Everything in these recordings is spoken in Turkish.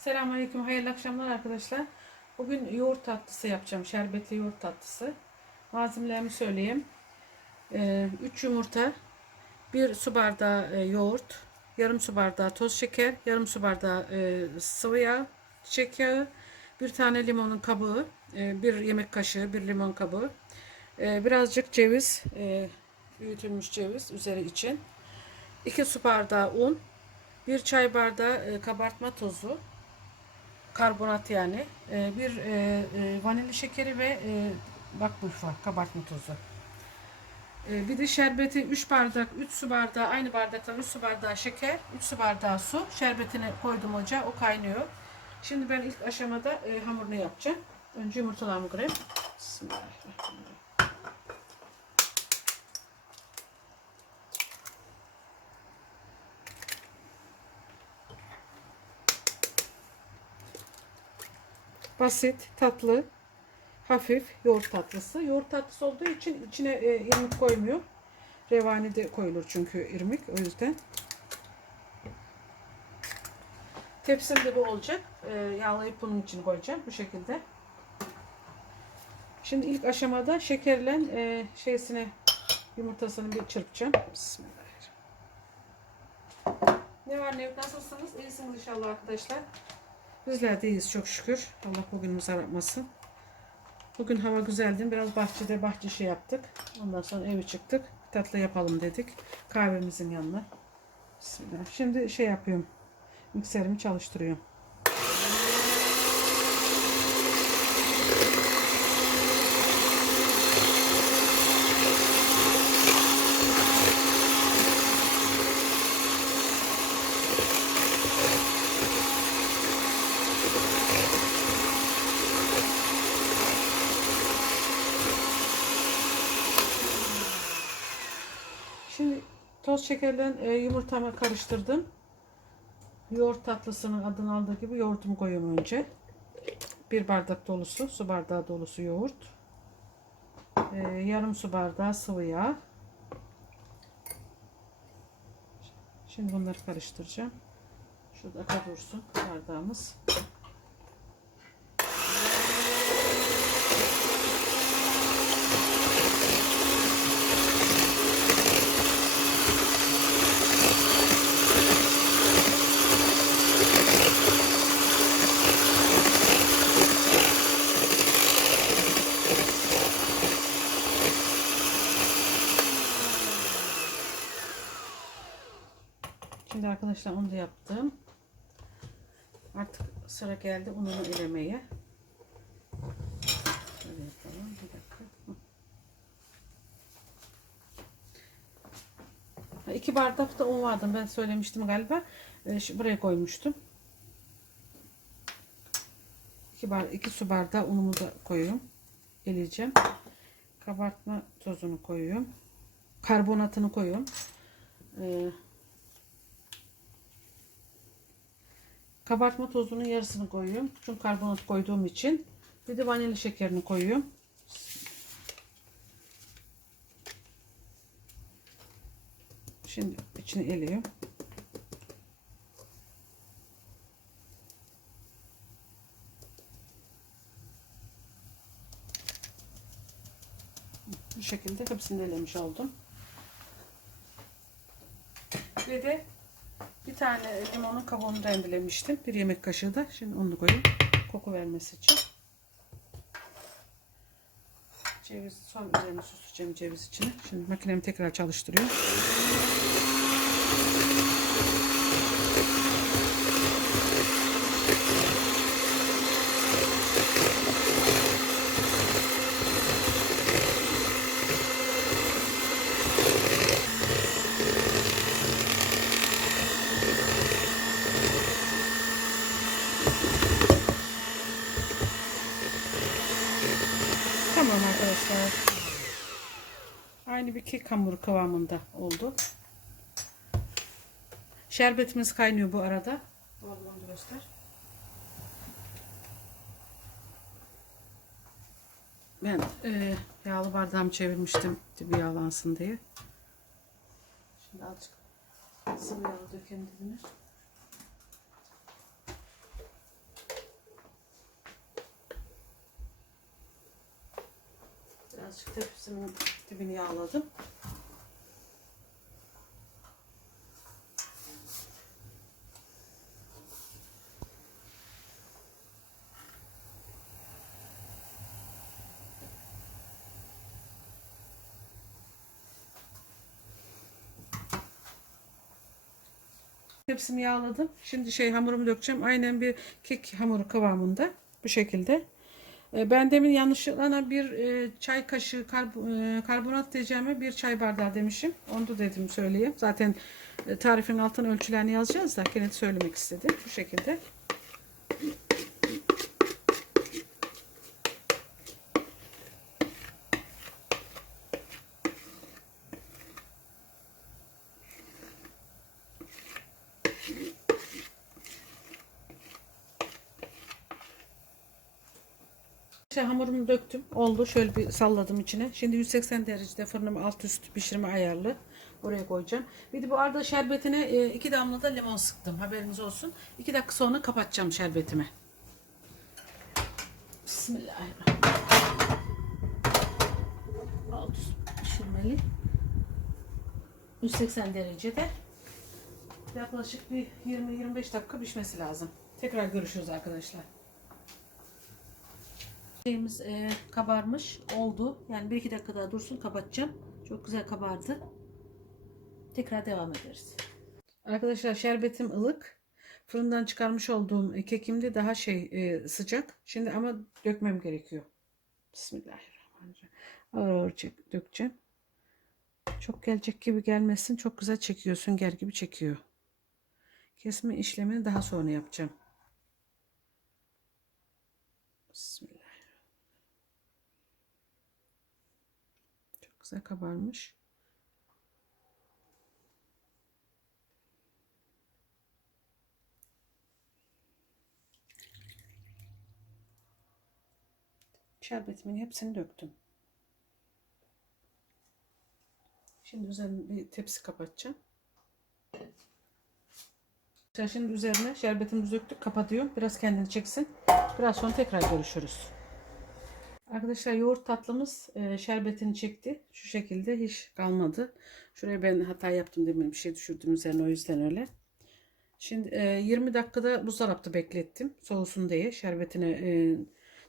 Selamünaleyküm, hayırlı akşamlar arkadaşlar. Bugün yoğurt tatlısı yapacağım, şerbetli yoğurt tatlısı. Malzemelerimi söyleyeyim. 3 yumurta, 1 su bardağı e, yoğurt, yarım su bardağı toz şeker, yarım su bardağı e, sıvı yağ, çiçek yağı, bir tane limonun kabuğu, e, bir yemek kaşığı, bir limon kabuğu, e, birazcık ceviz, e, büyütülmüş ceviz üzeri için, 2 su bardağı un, bir çay bardağı kabartma tozu, karbonat yani, e, bir e, e, vanilya şekeri ve e, bakbuş var, kabartma tozu. E, bir de şerbeti 3 bardak, 3 su bardağı, aynı bardaktan 3 su bardağı şeker, 3 su bardağı su. Şerbetini koydum ocağa, o kaynıyor. Şimdi ben ilk aşamada e, hamurunu yapacağım. Önce yumurtalarımı kırayım. Bismillahirrahmanirrahim. Basit, tatlı, hafif yoğurt tatlısı. Yoğurt tatlısı olduğu için içine e, irmik koymuyor. Revani de koyulur çünkü irmik o yüzden. Tepsim de bu olacak. E, yağlayıp bunun için koyacağım bu şekilde. Şimdi ilk aşamada şekerle e, şeysini yumurtasını bir çırpacağım. Bismillahirrahmanirrahim. Ne var ne yok nasılsınız? İyisiniz inşallah arkadaşlar. Bizler de iyiyiz çok şükür. Allah bugünümüzü aratmasın. Bugün hava güzeldi. Biraz bahçede bahçe işi yaptık. Ondan sonra eve çıktık. Tatlı yapalım dedik. Kahvemizin yanına. Bismillah. Şimdi şey yapıyorum. Mikserimi çalıştırıyorum. Şimdi toz şekerle e, yumurtamı karıştırdım. Yoğurt tatlısının adını aldığı gibi yoğurtumu koyuyorum önce. Bir bardak dolusu, su bardağı dolusu yoğurt. E, yarım su bardağı sıvı yağ. Şimdi bunları karıştıracağım. Şurada dursun bardağımız. Arkadaşlar onu da yaptım. Artık sıra geldi ununu elemeye. Şöyle yapalım. Bir dakika. İki bardak da un vardı. Ben söylemiştim galiba. Ee, buraya koymuştum. İki, bar, iki su bardağı unumu da koyuyorum. Eleyeceğim. Kabartma tozunu koyuyorum. Karbonatını koyuyorum. Ee, Kabartma tozunun yarısını koyuyorum. Çünkü karbonat koyduğum için. Bir de vanilya şekerini koyuyorum. Şimdi içine eliyorum. Bu şekilde hepsini elemiş oldum. Bir de tane limonun kabuğunu rendelemiştim. Bir yemek kaşığı da. Şimdi onu koyayım. Koku vermesi için. Ceviz son üzerine süsleyeceğim ceviz içine. Şimdi makinemi tekrar çalıştırıyorum. Arkadaşlar. Aynı bir kek hamuru kıvamında oldu. Şerbetimiz kaynıyor bu arada. Göster. Ben e, yağlı bardağımı çevirmiştim dibi yağlansın diye. Şimdi azıcık sıvı yağ dökelim dibine. Birazcık tepsimin dibini yağladım. Hepsini yağladım. Şimdi şey hamurumu dökeceğim. Aynen bir kek hamuru kıvamında. Bu şekilde. E, Ben demin yanlışlıkla bir e, çay kaşığı e, karbonat diyeceğime bir çay bardağı demişim. Onu da dedim söyleyeyim. Zaten tarifin altına ölçülerini yazacağız da de söylemek istedim. Bu şekilde. İşte hamurumu döktüm. Oldu. Şöyle bir salladım içine. Şimdi 180 derecede fırınım alt üst pişirme ayarlı. Oraya koyacağım. Bir de bu arada şerbetine e, iki damla da limon sıktım. Haberiniz olsun. İki dakika sonra kapatacağım şerbetimi. Bismillahirrahmanirrahim. Alt üst pişirmeli. 180 derecede. Yaklaşık bir 20-25 dakika pişmesi lazım. Tekrar görüşürüz arkadaşlar. Şeyimiz e, kabarmış oldu. Yani bir iki dakika daha dursun kapatacağım. Çok güzel kabardı. Tekrar devam ederiz. Arkadaşlar şerbetim ılık. Fırından çıkarmış olduğum e, kekim de daha şey e, sıcak. Şimdi ama dökmem gerekiyor. Bismillahirrahmanirrahim. Ağır ağır çek, dökeceğim. Çok gelecek gibi gelmesin. Çok güzel çekiyor. Sünger gibi çekiyor. Kesme işlemini daha sonra yapacağım. Bismillah. Çok güzel kabarmış. Şerbetimin hepsini döktüm. Şimdi üzerine bir tepsi kapatacağım. Şimdi üzerine şerbetimizi döktük. Kapatıyorum. Biraz kendini çeksin. Biraz sonra tekrar görüşürüz. Arkadaşlar yoğurt tatlımız e, şerbetini çekti. Şu şekilde hiç kalmadı. Şuraya ben hata yaptım demin bir şey düşürdüm üzerine o yüzden öyle. Şimdi e, 20 dakikada buzdolapta beklettim. Soğusun diye şerbetini e,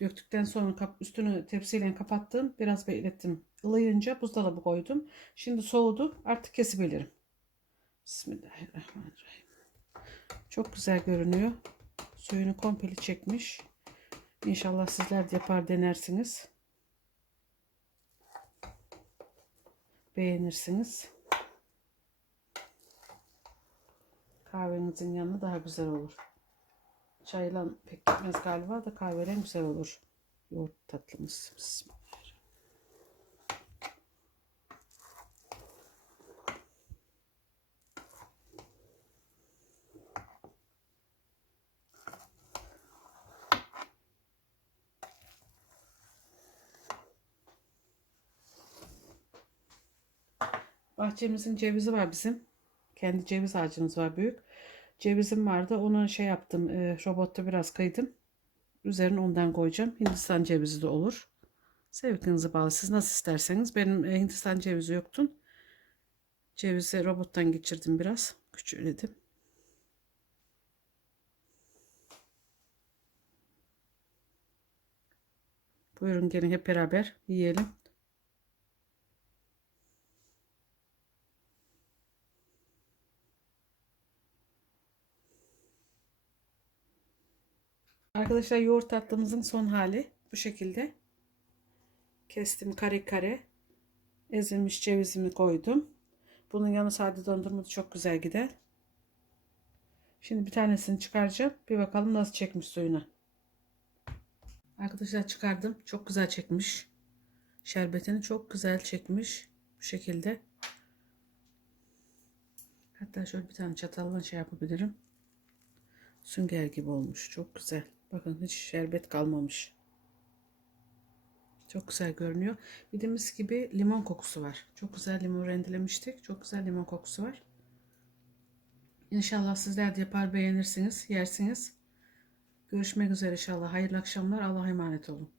döktükten sonra üstünü tepsiyle kapattım. Biraz beklettim. Ilayınca buzdolabı koydum. Şimdi soğudu. Artık kesebilirim. Bismillahirrahmanirrahim. Çok güzel görünüyor. Suyunu komple çekmiş. İnşallah sizler de yapar denersiniz. Beğenirsiniz. Kahvenizin yanında daha güzel olur. Çayla pek gitmez galiba da kahveyle güzel olur. Yoğurt tatlımız. Bismillah. Bahçemizin cevizi var bizim. Kendi ceviz ağacımız var büyük. Cevizim vardı. Onu şey yaptım. E, robotta biraz kaydım. Üzerine ondan koyacağım. Hindistan cevizi de olur. Sevginize bağlı. Siz nasıl isterseniz. Benim e, Hindistan cevizi yoktu. Cevizi robottan geçirdim biraz. Küçüledim. Buyurun gelin hep beraber yiyelim. Arkadaşlar yoğurt tatlımızın son hali bu şekilde. Kestim kare kare. Ezilmiş cevizimi koydum. Bunun yanı sade dondurma da çok güzel gider. Şimdi bir tanesini çıkaracağım. Bir bakalım nasıl çekmiş suyunu. Arkadaşlar çıkardım. Çok güzel çekmiş. Şerbetini çok güzel çekmiş. Bu şekilde. Hatta şöyle bir tane çatalla şey yapabilirim. Sünger gibi olmuş. Çok güzel. Bakın hiç şerbet kalmamış. Çok güzel görünüyor. Bildiğimiz gibi limon kokusu var. Çok güzel limon rendelemiştik. Çok güzel limon kokusu var. İnşallah sizler de yapar beğenirsiniz, yersiniz. Görüşmek üzere inşallah. Hayırlı akşamlar. Allah'a emanet olun.